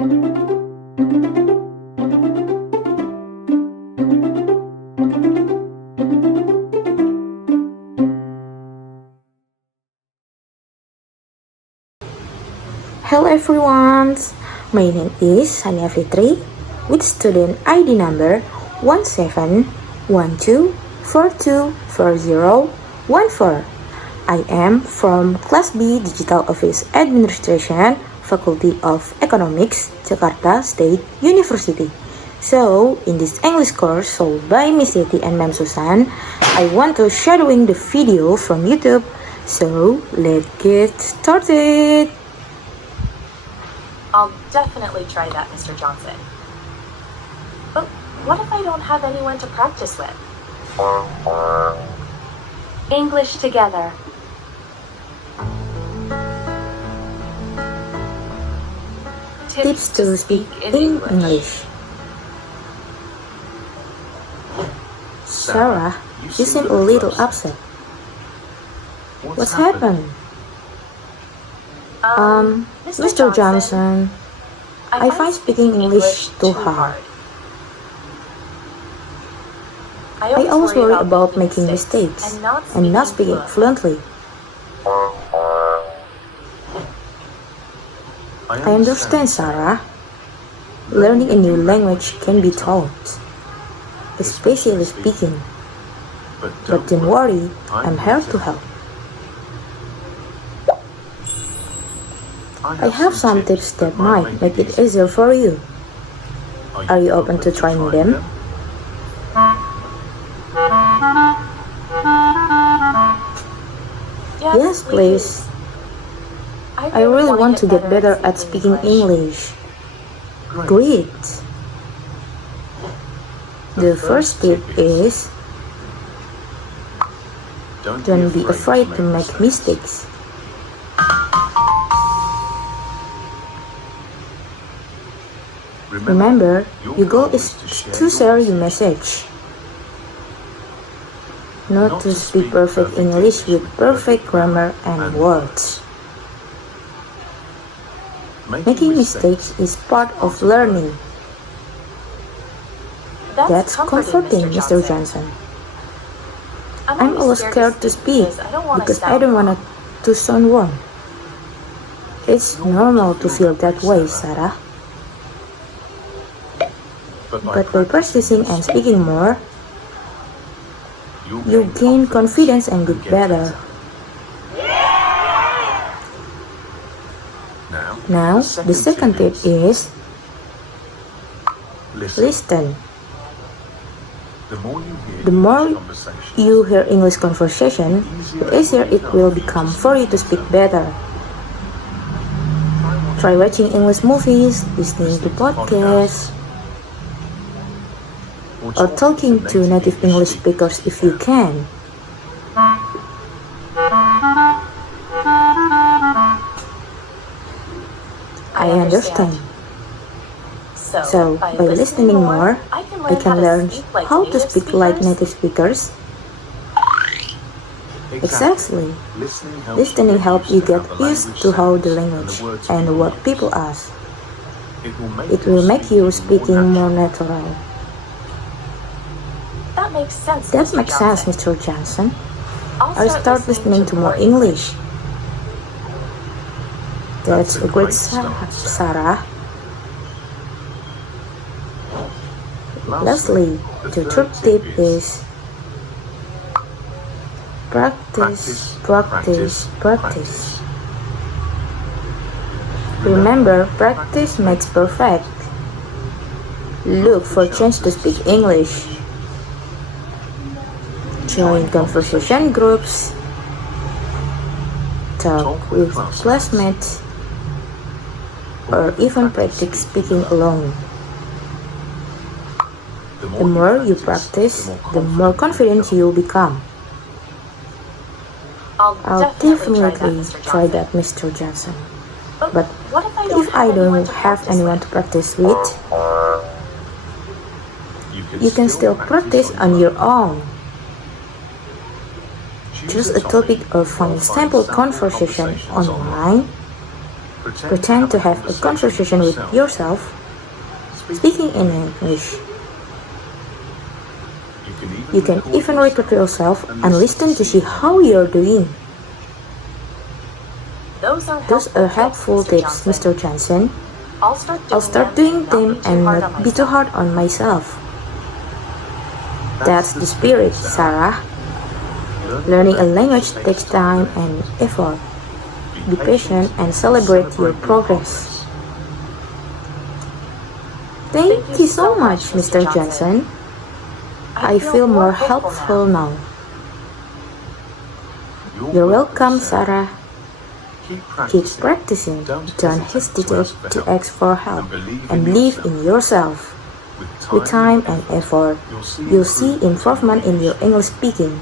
Hello everyone, my name is Sania Fitri with student ID number 1712424014. I am from Class B Digital Office Administration, Faculty of Economics, Jakarta State University. So, in this English course sold by Miss Yeti and Ma'am Susan, I want to shadowing the video from YouTube. So, let's get started. I'll definitely try that, Mr. Johnson. But what if I don't have anyone to practice with? English together. Tips to speak in English. Sarah, you seem a little upset. What's happened? Mr. Johnson, I find speaking English too hard. I always worry about making mistakes and not speaking fluently. I understand, Sarah. Learning a new language can be taught, especially speaking. But don't worry, I'm here to help. I have some tips that might make it easier for you. Are you open to trying them? Yes, please. I really want to get better at speaking English. Great. The first tip is don't be afraid to make mistakes. Remember, your goal is to share your message, not to speak perfect English with perfect grammar and words. Making mistakes is part of learning. That's comforting, Mr. Johnson. I'm always scared to speak because I don't want to sound wrong. It's normal to feel that way, Sarah. But by practicing and speaking more, you gain confidence and get better. Now, the second tip is listen. The more you hear English conversation, the easier it will become for you to speak better. Try watching English movies, listening to podcasts, or talking to native English speakers if you can. I understand. So, by listening more, I can learn how to speak like native speakers. Exactly. Listening helps you get used to how the language and what people ask. It will make your speaking more natural. That makes sense, Mr. Johnson. I'll start listening to more English. That's a great Sarah. Lastly, the third tip is practice. Remember, practice makes perfect. Look for a chance to speak English. Join conversation groups, talk with classmates, or even practice speaking alone. The more you practice, the more confident you become. I'll definitely try that, Mr. Johnson. But if I don't have anyone to practice with, you can still practice on your own. Choose a topic or find sample conversation online Pretend to have a conversation with yourself, speaking in English. You can even record yourself and listen to see how you're doing. Those Those are helpful tips, Mr. Johnson. I'll start doing them and not be too hard on myself. That's the spirit, Sarah. Learning a language takes time and effort. Be patient and celebrate your progress. Thank you so much, Mr. Johnson. I feel more helpful now. You're welcome, Sarah. Keep practicing. Don't hesitate to ask for help and believe in yourself. With time and effort, you'll see improvement in your English speaking.